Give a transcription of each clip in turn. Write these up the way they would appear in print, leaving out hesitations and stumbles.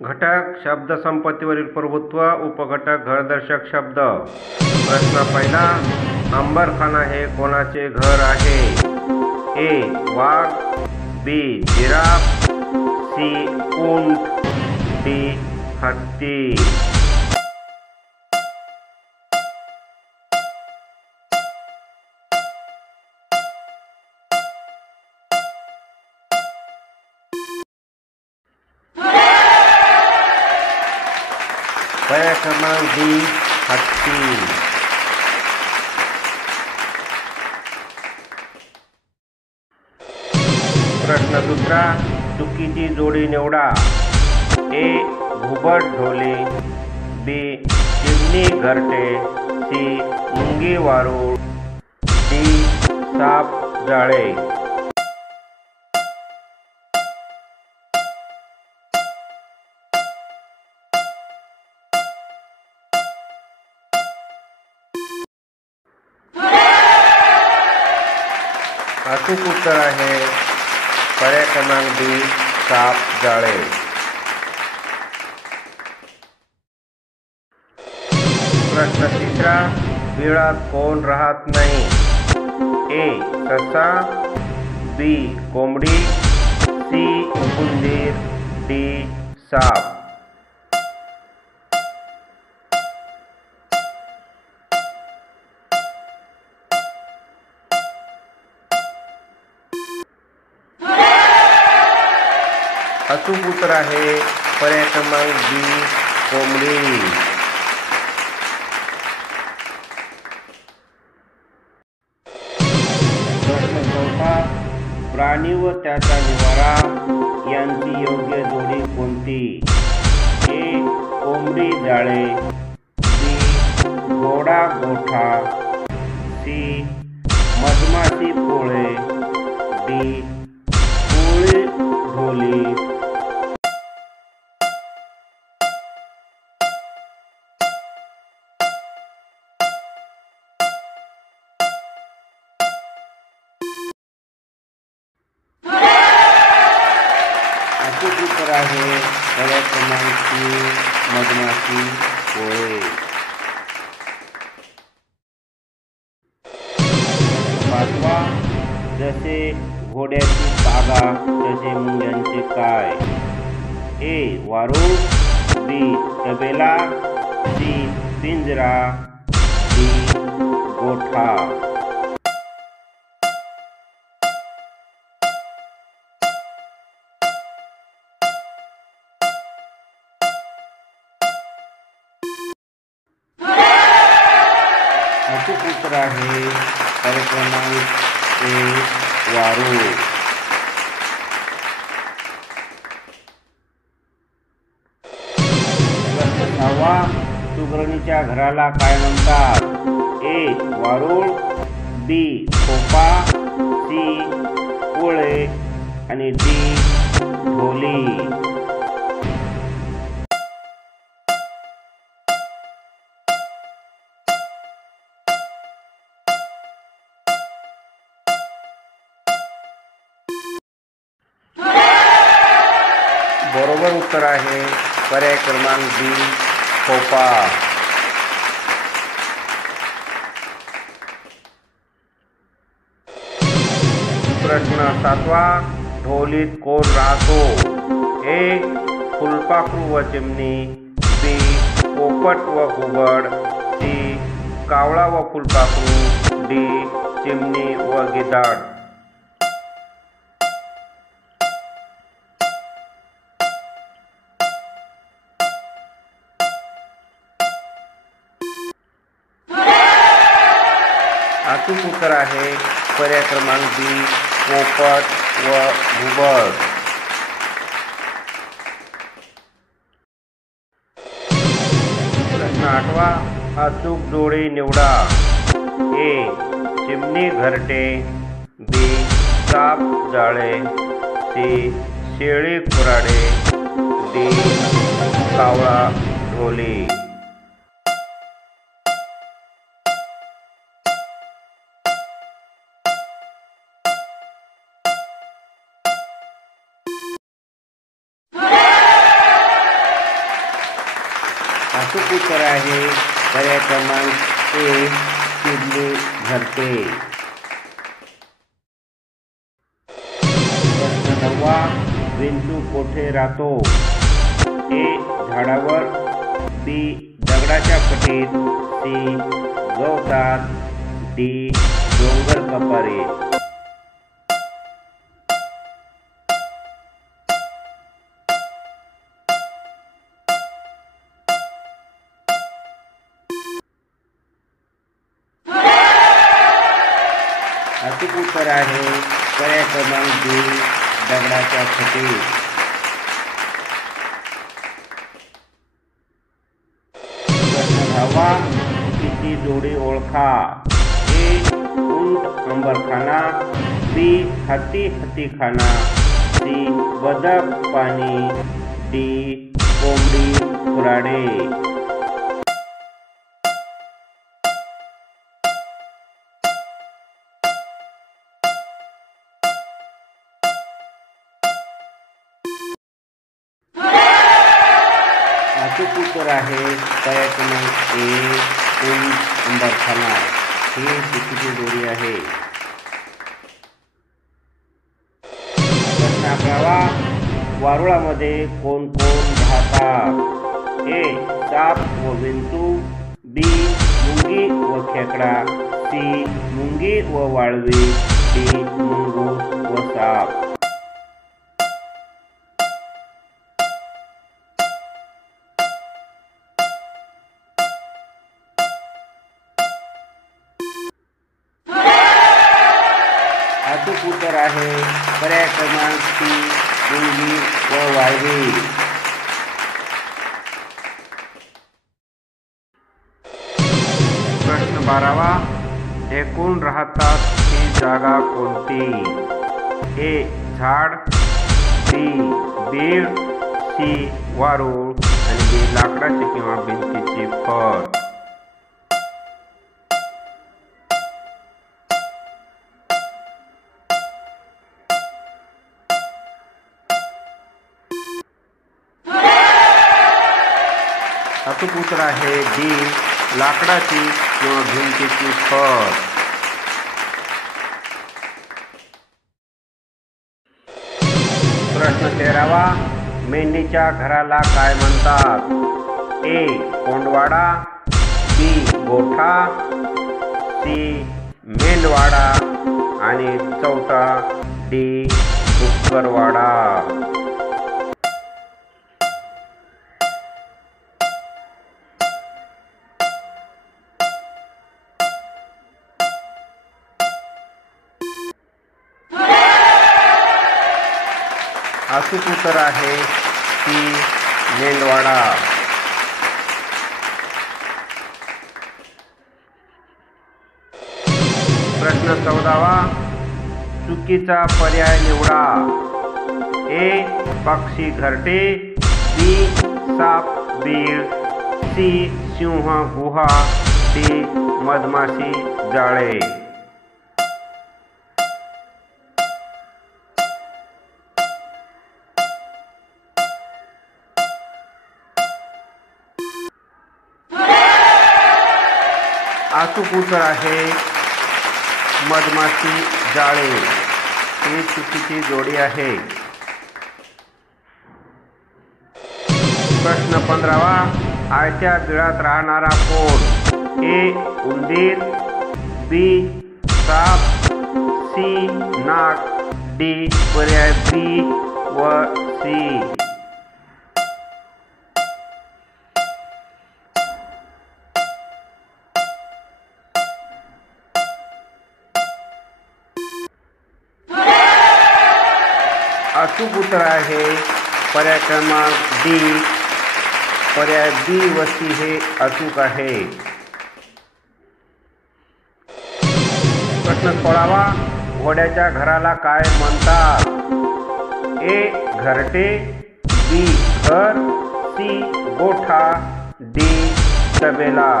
घटक शब्दसंपत्तीवरील प्रभुत्व. उपघटक घरदर्शक शब्द. प्रश्न पहिला. अंबरखाना हे कोणाचे घर आहे? ए. वाघ. बी. जिराफ. सी. ऊंट. डी. हत्ती. पर्याय क्रमांक डी. हत्ती. प्रश्न दुसरा. चुकीची जोडी निवडा. ए. घुबड ढोले. बी. चिमणी घरटे. सी. मुंगी वारूळ. डी. साप जाळे. अचूक उत्तर आहे पर्याय क्रमांक डी. साप जाळे. प्रश्न तिसरा. बिळात कोण राहत नाही? ए. ससा. बी. कोंबडी. सी. उंदीर. डी. साप. अचूक उत्तर आहे पर्याय क्रमांक बी. कोंबडी. प्रश्न चौथा. प्राणी व त्याचा निवारा यांची योग्य जोडी कोणती? ए. कोंबडी जाळे. बी. घोडा गोठा. सी. मधमाशी पोळे. डी. कोळी ढोली. अचूक उत्तर आहे पर्याय क्रमांक सी. मधमाशी पोळे. पाचवा. जसे घोड्याची बागा तसे मुंग्यांचे काय? ए. वारूळ. बी. तबेला. सी. पिंजरा. डी. गोठा. अचूक उत्तर आहे पर्याय क्रमांक ए. वारूळ. प्रश्न सहावा. सुगरणीच्या घराला काय म्हणतात? ए. वारूळ. बी. खोपा. सी. पोळे. आणि डी. ढोली. बरोबर उत्तर आहे पर्याय क्रमांक बी. खोपा. प्रश्न सातवा. ढोलीत कोण राहतो? ए. फुलपाखरू व चिमणी. बी. पोपट व घुबड. सी. कावळा व फुलपाखरू. डी. चिमणी व गिधाड. अचूक उत्तर आहे पर्याय क्रमांक बी. पोपट व घुबड. प्रश्न आठवा. अचूक जोडी निवडा. ए. चिमणी घरटे. बी. साप जाळे. सी. शेळी खुराडे. डी. कावळा ढोली. अचूक उत्तर आहे पर्याय क्रमांक ए चिमणी झरते. प्रश्न 9. विंचू कोठे राहतो? ए झाडावर, बी दगडाच्या फटीत, सी गवतात, डी डोंगर कपारीत. अचूक उत्तर आहे पर्याय क्रमांक बी दगडाच्या फटीत. प्रश्न 10. चुकीची जोडी ओळखा. ए उंट अंबरखाना, बी हाती हत्तीखाना, सी बदक पाणी, डी कोंबडी कुऱ्हाडे. अचूक उत्तर आहे पर्याय क्रमांक ए उंट अंबरखाना. ही चुकीची जोडी आहे. प्रश्न 11. वारुळामध्ये कोण कोण राहतात? ए साप व विंचू, बी मुंगी व खेकडा, सी मुंगी व वाळवी, डी मुंगूस व साप. अचूक उत्तर आहे पर्याय क्रमांक सी मुंगी व वाळवी. प्रश्न 12. ढेकून राहतात ही जागा कोणती? ए झाड, बी बीड, सी वारूळ आणि डी लाकडाची किंवा भिंतीची फळ. अचूक उत्तर आहे डी लाकडाची किंवा भिंतीची फळ. प्रश्न 13. मेंढीच्या घराला काय म्हणतात? ए कोंडवाडा, बी गोठा, सी मेंढवाडा आणि चौथा डी डुक्करवाडा. अचूक उत्तर आहे सी मेंढवाडा. प्रश्न 14. चुकीचा पर्याय निवडा. ए पक्षी घरटे, बी साप बीड, सी सिंह गुहा, डी मधमाशी जाळे. अचूक उत्तर आहे मधमाशी जाळे. ही चुकीची जोडी आहे. प्रश्न 15. आयत्या बिळात राहणारा कोण? ए उंदीर, बी साप, सी नाग, डी पर्याय बी व सी. अचूक उत्तर आहे पर्याय क्रमांक डी पर्याय बी व सी हे अचूक आहे. प्रश्न 16. घोड्याच्या घराला काय म्हणतात? ए घरटे, बी घर, सी गोठा, डी तबेला.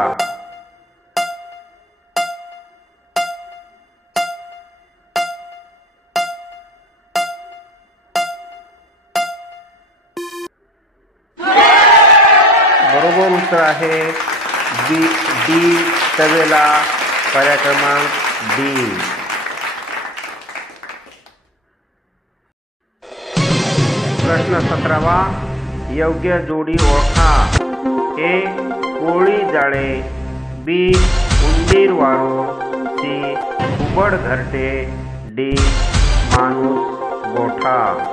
बरोबर उत्तर आहे डी तबेला, पर्याय क्रमांक डी. प्रश्न 17वा, योग्य जोडी ओळखा. ए. कोळी जाळे, बी. उंदीर वारूळ, सी. उबड घरटे, डी. माणूस गोठा.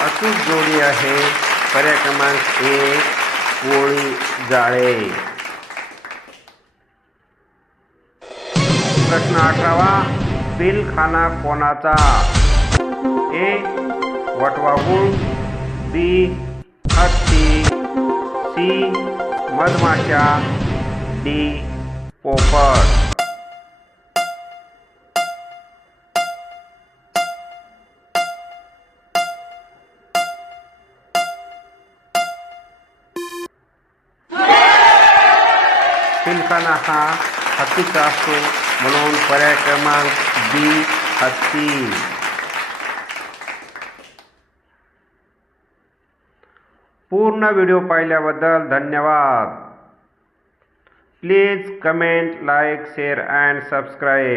अचूक जोडी आहे पर्याय क्रमांक ए. कोळी जाळे. प्रश्न 18वा, बिलखाना कोणाचा. ए. वटवाघूळ, बी. हत्ती, सी. मधमाशा, डी. पोपट. बिलखाना हा हत्तीचा असतो, म्हणून पर्याय क्रमांक बी. हत्ती. पूर्ण व्हिडिओ पाहिल्याबद्दल धन्यवाद. Please comment, like, share and subscribe.